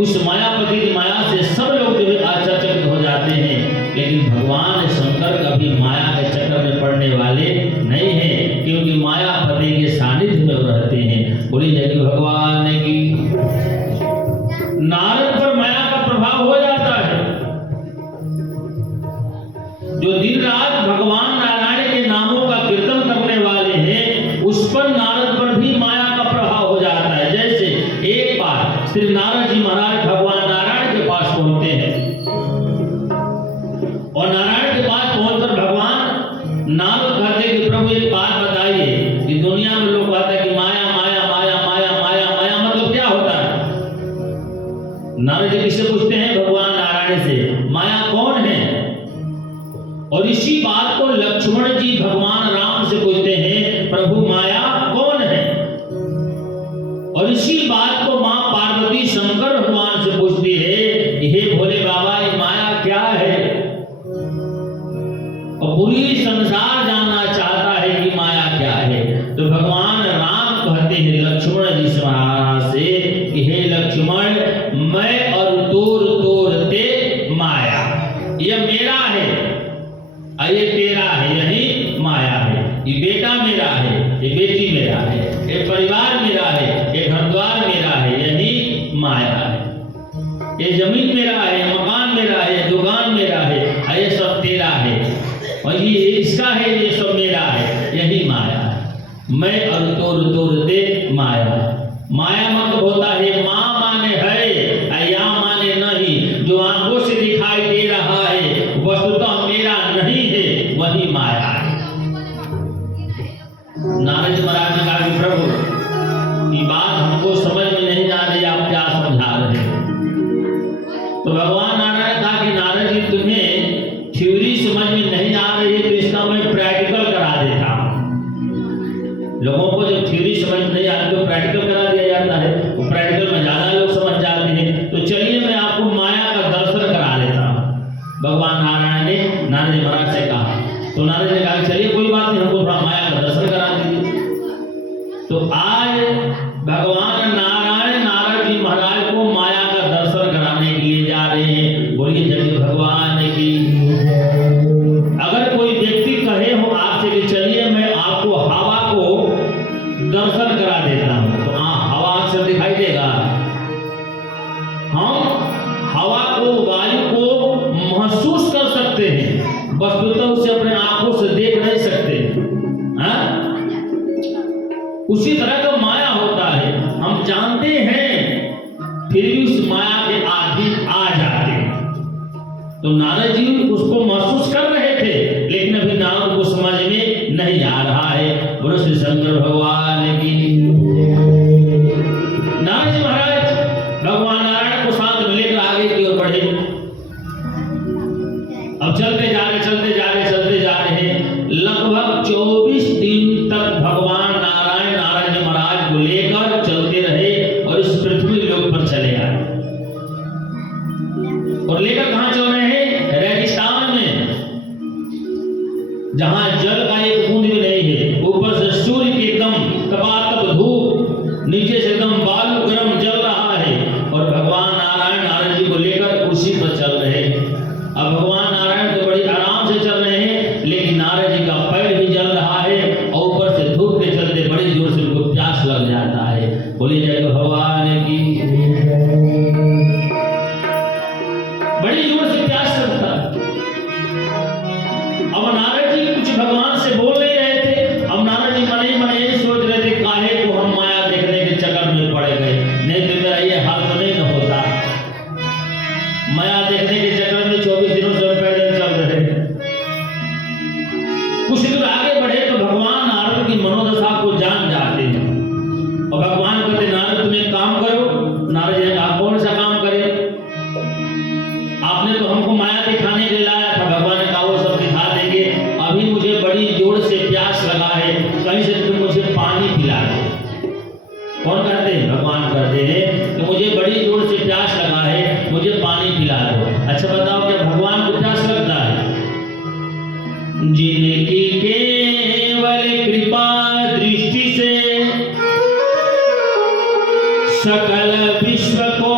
उस मायापति की माया से सब लोग जो है आश्चर्यचकित हो जाते हैं, लेकिन भगवान शंकर कभी माया के चक्कर में पड़ने वाले नहीं हैं, क्योंकि मायापति के सानिध्य में रहते हैं। बोली जय भगवान की। नारद पर माया का प्रभाव हो जाता है। जो दिन रात भगवान नारायण के नामों का कीर्तन करने वाले हैं, उस पर नारद पर भी माया का प्रभाव हो जाता है। जैसे एक बार श्री नारद जी महाराज भगवान नारायण के पास पहुंचते हैं, और नारायण के पास पहुंचकर भगवान नारद कहते कि प्रभु एक बात बताइए कि दुनिया में लोग कहते हैं कि माया माया माया माया माया माया मतलब क्या होता है? नारद जी किससे पूछते हैं? भगवान नारायण से, माया कौन है? और इसी बात को लक्ष्मण जी भगवान राम से पूछते हैं, प्रभु माया कौन है? और इसी बात को मां पार्वती शंकर भगवान से पूछती है, हे भोले बाबा ये माया क्या है? और पूरी संसार जानना चाहता है कि माया क्या है। तो भगवान राम कहते हैं लक्ष्मण जी महाराज से कि हे लक्ष्मण, मैं और तोर ते माया, ये मेरा है, ये तेरा है, यही माया है। ये बेटा मेरा है, ये बेटी मेरा है, ये परिवार मेरा है, ये घर द्वार मेरा है, यही माया है। ये जमीन मेरा है, मकान मेरा है, दुकान मेरा है, ये सब तेरा है, और ये इसका है, ये सब मेरा है, यही माया है। मैं और तोर ते माया। माया मतलब होता है माँ माने है, या माने नहीं। जो आंखों से दिखाई दे रहा है वस्तुतः मेरा नहीं है, वही माया है। नारद जी महाराज ने कहा कि प्रभु ये बात हमको समझ में नहीं आ रही, आप क्या समझा रहे हैं? तो भगवान नारायण कहा कि नारद जी तुम्हें थ्योरी समझ में नहीं आ रही है, तो इसका मैं प्रैक्टिकल करा देता हूं। लोगों को जब थ्योरी समझ में नहीं आती तो प्रैक्टिकल करा दिया जाता है, वो प्रैक्टिकल में ज्यादा लोग समझ जाते हैं। तो चलिए मैं आपको माया का दर्शन करा देता हूं। भगवान नारायण ने नारद जी महाराज से कहा। तो नारद ने कहा चलिए कोई बात नहीं, हमको थोड़ा माया का दर्शन करा दीजिए। तो आज भगवान नारायण नारद जी महाराज को माया का दर्शन कराने के लिए जा रहे हैं। बोलिए जय भगवान की। अगर कोई व्यक्ति कहे हो आपसे कि चलिए मैं आपको हवा को दर्शन करा देता हूं, तो हवा अक्सर दिखाई देगा। हम हवा को, वायु को महसूस कर सकते हैं, वस्तुतः उसे अपने आंखों से देख नहीं सकते। उसी तरह का माया होता है, हम जानते हैं फिर भी उस माया के आदि आ जाते हैं। तो नारद जी उसको महसूस कर रहे थे, लेकिन अभी नारद को समझ में नहीं आ रहा है। बोलो श्री शंकर भगवान की। नारद जी महाराज भगवान नारायण को साथ में लेकर आगे की ओर बढ़े। अब चलते जा रहे हैं। लगभग 24 दिन तक भगवान नारायण नारद जी महाराज को लेकर चलते रहे और इस पृथ्वी लोक पर चले आए। और लेकर कहां चल रहे हैं? रेगिस्तान में, जहां जल का एक बूंद भी नहीं है। ऊपर से सूर्य की एकदम तपातप धूप, नीचे से एकदम बालू गर्म जल रहा है, और भगवान नारायण नारद जी को लेकर उसी पर चल रहे हैं। अब भगवान नारायण तो बड़ी आराम से चल रहे हैं, लेकिन नारद जी का पैर भी जल रहा है, और ऊपर से धूप के चलते बड़ी जोर से उनको प्यास लग जाता है। बोलिए जय भगवान की। बड़ी जोर से प्यास लगता है। अब नारद जी कुछ भगवान से बोल नहीं रहे थे। अब नारद जी मन ही मन ये सोच रहे थे, काहे को हम माया देखने के चक्कर में पड़ गए, नहीं तो मेरा ये हाल तो नहीं न होता। माया देखने के चक्कर में 24 दिनों से पैदल चल रहे हैं। कुछ दूर आगे बढ़े तो भगवान नारद की मनोदशा को जान जाते हैं, और भगवान कहते नारद तुम एक काम करो। नारद जी ने कहा कौन सा काम करे? आपने तो हमको माया दिखाने के लिए लाया था। भगवान ने कहा वो सब दिखा देंगे, अभी मुझे बड़ी जोर से प्यास लगा है, कहीं से तुम मुझे पानी पिला दो। कौन कहते हैं? भगवान कहते हैं कि मुझे बड़ी जोर से प्यास लगा है, मुझे पानी पिला दो। अच्छा बताओ क्या भगवान को प्यास लगता है? जिनकी केवल कृपा दृष्टि से सकल विश्व को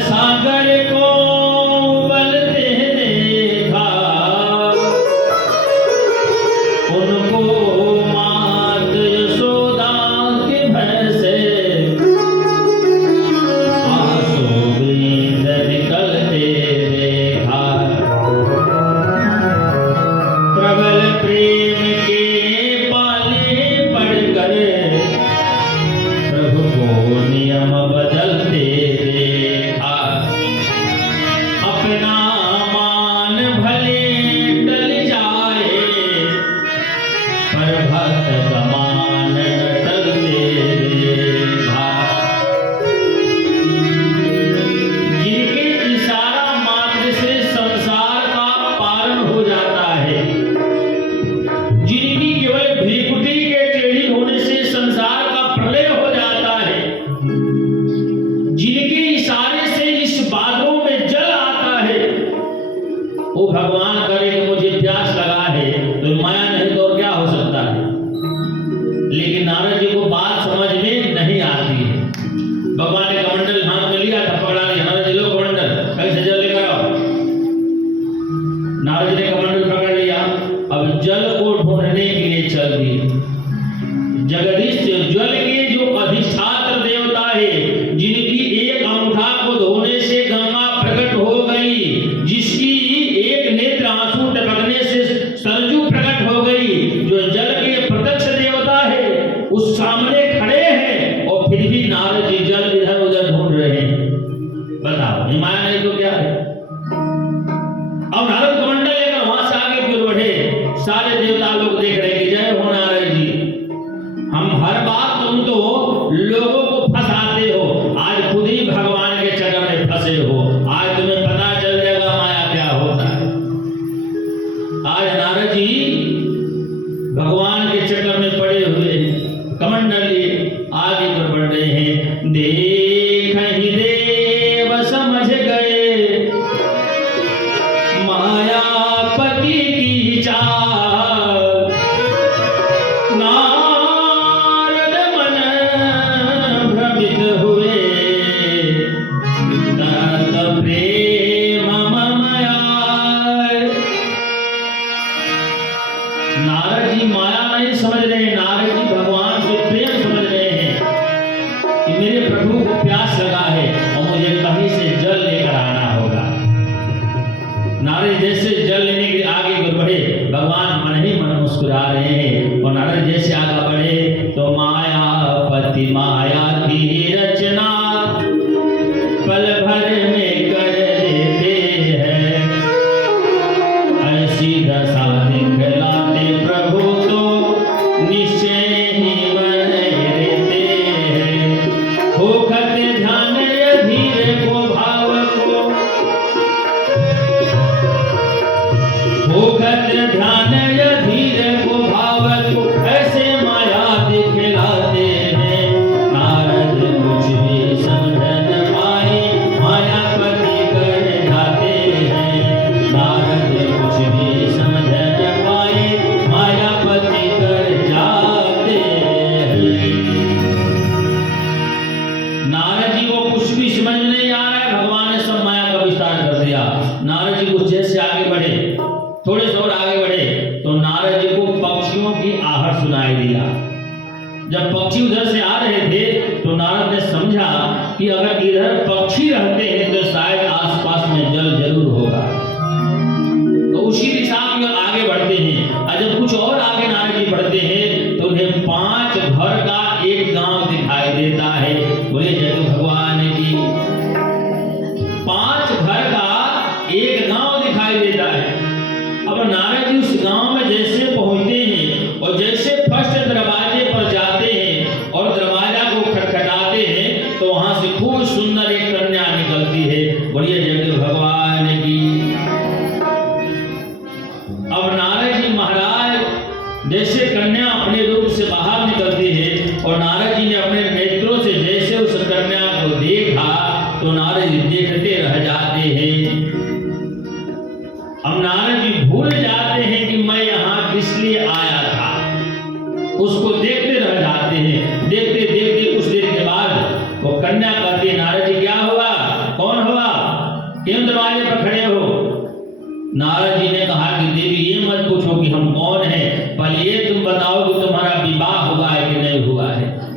सागर को उबलते देखा, उनको मात यशोदा के भय से आंसू बींद निकलते देखा। प्रबल प्रेम के पाले पड़कर प्रभु को नियम बदलते देखा। अपना मान भले टल जाए, पर भक्त का मान न टलते देखा। जिनके इशारा मात्र से संसार का पारण हो जाता है, जिनकी केवल भ्रिकुटी के टेढ़ी होने से संसार का प्रलय हो जाता है, जिनके इशारे से इस बादलों में जल आता है, वो भगवान करे कि मुझे प्यास लगा है तो माया नहीं तो और क्या हो सकता है। लेकिन नारद जी को बात समझ में नहीं आती है। भगवान ने कमंडल हाथ में लिया था, पकड़ा नहीं। नारद जी लो कमंडल, कैसे जल लेकर आओ। नारद जी ने कमंडल पकड़ लिया, अब जल को ढूंढने के लिए चल दिए। जगदीश जल के जो अधिष्ठात्र देवता है, जिनकी एक अंगूठा को धोने से गंगा प्रकट हो गई, जिसकी एक नेत्र आंसू टपकने से सरजू प्रकट हो गई, जो जल के प्रत्यक्ष देवता है, उस सामने खड़े हैं और फिर भी नारद जी जल इधर उधर ढूंढ रहे हैं। बताओ, हिमालय नहीं तो क्या है। अब नारद कमंडल लेकर वहां से आगे की ओर बढ़े। सारे देवता लोग देख रहे कि जय हो नारद जी, हम हर बात तुम तो लोगों को फंसाते हो, आज खुद ही भगवान के चक्कर में फंसे हो। आज तुम्हें पता चल जाएगा माया क्या होता है। आज नारद जी भगवान के चक्कर में पड़े हुए कमंडल लिए आगे पर बढ़ रहे हैं। देख ही देव समझ गए मायापति की चाल, नारद मन भ्रमित हुए, तत प्रेम मम आए। नारद जी माया नहीं समझ रहे, नारद जी भगवान से प्रेम समझ रहे हैं कि मेरे प्रभु को प्यास लगा है और मुझे कहीं से जल लेकर आना होगा। नारद जैसे जल लेने के लिए आगे बढ़े, भगवान मन ही मन मुस्कुरा रहे हैं। और नारद जैसे आगे बढ़े तो मायापति माया की रचना पल भर में कर देते हैं। ऐसी दशा दिखलाते प्रभु तो निश्चय ही मन रहते हैं। होखत ध्यान अधीर को भाव को, होखत ध्यान अधीर को भाव को, ऐसे माया दिखलाते हैं। नारद कुछ भी समझ न पाए, मायापति कर जाते हैं। नारद कुछ भी समझ न पाए, मायापति कर जाते हैं। नारद जी को कुछ भी समझ नहीं आ रहा है, भगवान ने सब माया का विस्तार कर दिया। नारद जी कुछ जैसे आगे बढ़े, थोड़े से और आगे बढ़े तो नारद जी को पक्षियों की आहट सुनाई दिया। जब पक्षी उधर से आ रहे थे तो नारद ने समझा कि अगर इधर पक्षी रहते हैं तो शायद आसपास में जल जरूर होगा। तो उसी दिशा में आगे बढ़ते हैं। और जब कुछ और आगे नारद जी बढ़ते हैं तो उन्हें 5 घर का एक गांव दिखाई देता है। बोले जय भगवान की। 5 घर का एक गांव दिखाई देता है। अब नारद जी उस गांव में जैसे पहुंचते हैं और जैसे फर्स्ट दरवाजे पर जाते हैं और दरवाजा को खटखटाते हैं तो वहां से खूब सुंदर एक कन्या निकलती है। बोलिए जय भगवान की। अब नारद जी महाराज जैसे कन्या अपने रूप से बाहर निकलती है और नारद जी ने अपने नेत्रों से जैसे उस कन्या को देख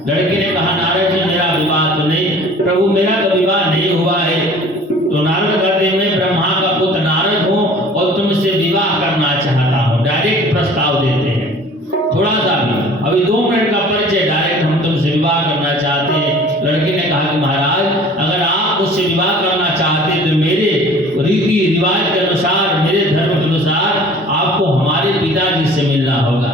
लड़की ने कहा नारद जी मेरा विवाह तो नहीं, प्रभु मेरा तो विवाह नहीं हुआ है। तो नारद कहते मैं ब्रह्मा का पुत्र नारद हूँ और तुमसे विवाह करना चाहता हूँ। डायरेक्ट प्रस्ताव देते हैं, थोड़ा सा भी, अभी 2 मिनट का परिचय, डायरेक्ट हम तुमसे विवाह करना चाहते हैं। लड़की ने कहा कि महाराज अगर आप मुझसे विवाह करना चाहते तो मेरे रीति रिवाज के अनुसार, मेरे धर्म के अनुसार आपको हमारे पिताजी से मिलना होगा।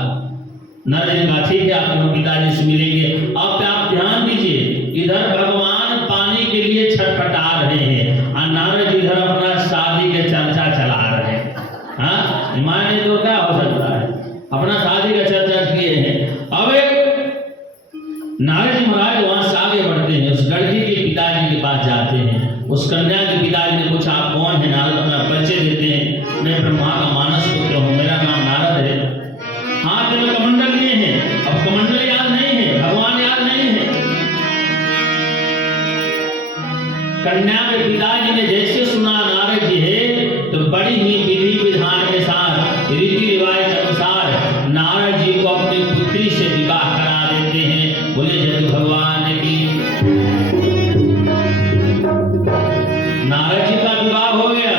नारद जी कहा ठीक है आप अपने पिताजी से मिलेंगे। अब आप ध्यान दीजिए, इधर भगवान पानी के लिए छटपटा रहे हैं और नारद जी इधर अपना शादी के चर्चा चला रहे हैं। हाँ माने तो क्या हो सकता है, अपना शादी का चर्चा किए हैं। अब नारद जी महाराज वहां से आगे बढ़ते हैं, उस लड़की के पिताजी के पास जाते हैं। उस कन्या के पिताजी ने पूछा आप कौन है? नारद अपना परिचय देते हैं, मैं ब्रह्मा का मानस पुत्र हूँ, मेरा नाम नारद है। हाथ में कमंडल लिए हैं, अब कमंडल याद नहीं है, भगवान याद नहीं है। कन्या के पिताजी ने जैसे सुना नारद जी है तो बड़ी ही विधि विधान के साथ, रीति रिवाज के अनुसार नारद जी को अपनी पुत्री से विवाह करा देते हैं। बोले जय भगवान की। नारद जी का विवाह हो गया,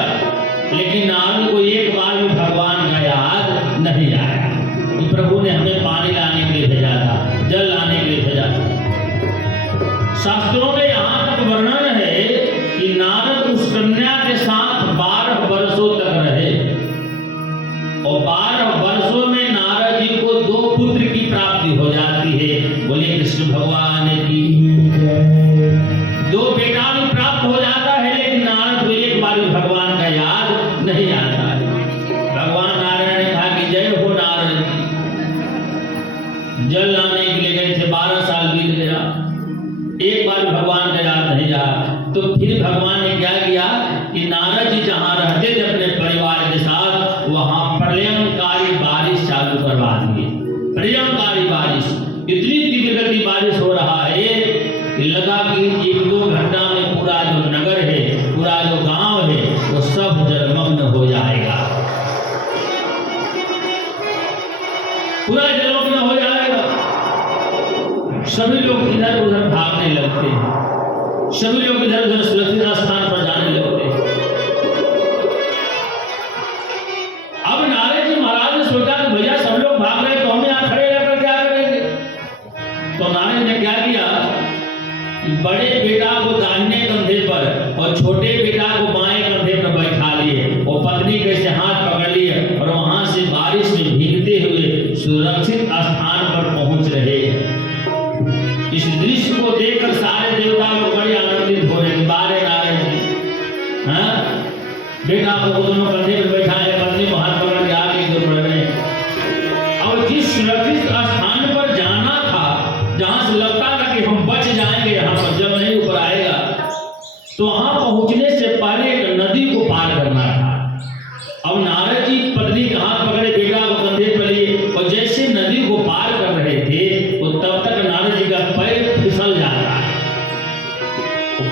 लेकिन नारद को एक बार भी भगवान का याद नहीं आया कि प्रभु ने हमें पानी लाने के लिए भेजा था, जल लाने के लिए भेजा था। शास्त्रों में यहाँ तक वर्णन है कि नारद उस कन्या के साथ 12 वर्षों तक रहे और 12 वर्षों में नारद जी को 2 पुत्र की प्राप्ति हो जाती है। बोले कृष्ण भगवान की। 2 बेटा भी प्राप्त हो जाता है, लेकिन नारद को एक बार भी भगवान का याद नहीं आता है। भगवान नारायण ने कहा कि जय हो नारद। जल लाने के लिए गए थे, 12 साल बीत गया, एक बार भी भगवान का याद नहीं रहा। तो फिर भगवान ने क्या किया कि नारद जी जहाँ रहते थे अपने परिवार के साथ, वहां प्रलयंकारी बारिश चालू करवा दी। प्रलयंकारी बारिश, इतनी तीव्र गति बारिश हो रहा है कि लगा कि 1-2 घंटा में पूरा जो नगर है, पूरा जो गांव है, वो सब जलमग्न हो जाएगा, पूरा जलमग्न हो जाएगा। सभी लोग इधर उधर भागने लगते हैं, सभी लोग इधर उधर सुरक्षित स्थान पर जाने लगते हैं। अब नारद जी महाराज ने सोचा कि भैया सब लोग भाग रहे तो हम यहाँ खड़े रहकर क्या करेंगे? तो नारद ने क्या किया, बड़े बेटा को दाहिने कंधे पर और छोटे बेटा को बाएं कंधे पर बैठा लिए और पत्नी के से हाथ पकड़ लिए और वहां से बारिश में भीगते हुए सुरक्षित स्थान पर पहुंच रहे। इस दृश्य को देखकर सारे देवता को बड़े आनंदित हो रहे। बारे नारद जी, हाँ बेटा को दोनों कंधे पर बैठाए, पत्नी को हाथ पकड़ के आगे की ओर बढ़ रहे। और जिस सुरक्षित स्थान पर जाना था, जहां से लगता था कि हम बच जाएंगे, यहाँ पर जब नहीं ऊपर आएगा, तो वहां पहुंचने से पहले एक नदी को पार करना था। अब नारद जी पत्नी के हाथ पकड़े, बेटा को कंधे पर लिए और जैसे नदी को पार कर रहे थे, तो तब तक नारद जी का पैर फिसल जाता है।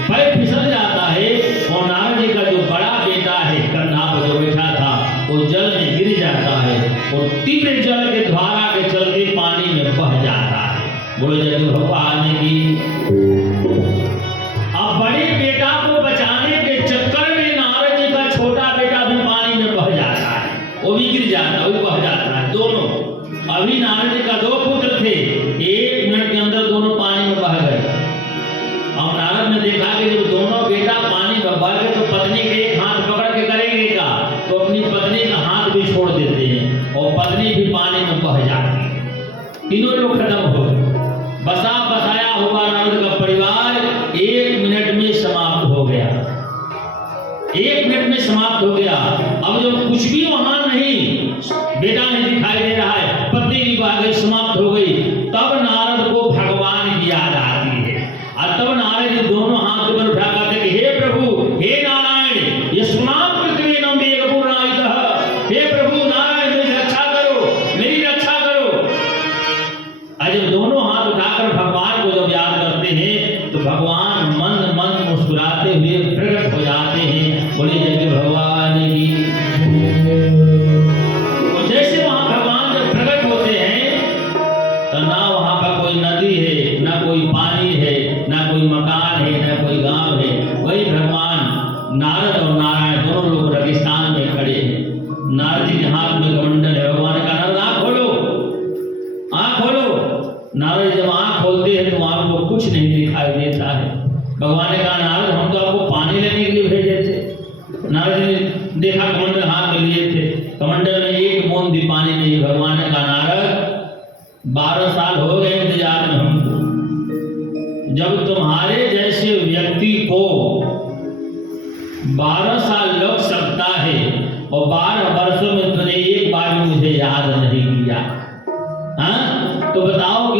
पैर फिसल जाता है और नारद जी का जो बड़ा बेटा है कंधा पर जो बैठा था, वो जल में गिर जाता है और तीव्र जल के धारा के चलते पानी में बह जाता है। बोले जय भगवान की। अब बड़े बेटा को बचाने के चक्कर में नारद जी का छोटा बेटा भी पानी में बह जाता है, वो भी गिर जाता है, वो बह जाता है। दोनों, अभी नारद जी का 2 पुत्र थे, 1 मिनट के अंदर दोनों पानी में बह गए। अब नारद ने देखा कि जब दोनों बेटा पानी में बह गए तो पत्नी के एक हाथ पकड़ के करेंगे क्या, तो अपनी पत्नी का हाथ भी छोड़ देते हैं और पत्नी भी पानी में बह जाती है। तीनों लोग खत्म हो गए। बसा बसाया हुआ नारद का परिवार 1 मिनट में समाप्त हो गया, 1 मिनट में समाप्त हो गया। अब जब कुछ भी वहां नहीं, बेटा नहीं दिखाई दे रहा है, पत्नी की बात समाप्त हो गई, तब नारद को भगवान की याद आती है। और तब नारद जी दोनों हाथ पर उठा करते कि हे प्रभु, हे नारायण, ये सुनाम पृथ्वी नम वेगपुरायुधः, हे प्रभु नारायण मेरी रक्षा करो, मेरी रक्षा करो। और जब दोनों हाथ उठाकर भगवान को जब याद करते हैं तो भगवान मंद मंद मुस्कुराते हुए प्रकट हो जाते हैं। बोले जय भगवान की। और जैसे वहां भगवान जब प्रकट होते हैं तो ना वहां पर कोई नदी है, ना कोई भगवान ने कहा नारद हम तो आपको पानी लेने के लिए भेजे थे। नारद जी ने देखा कमंडल हाथ में लिए थे, कमंडल में एक बूंद भी पानी नहीं। भगवान ने कहा नारद 12 साल हो गए इंतजार में हमको, जब तुम्हारे जैसे व्यक्ति को 12 साल लग सकता है और 12 वर्षों में तुमने एक बार भी मुझे याद नहीं किया। हाँ तो बताओ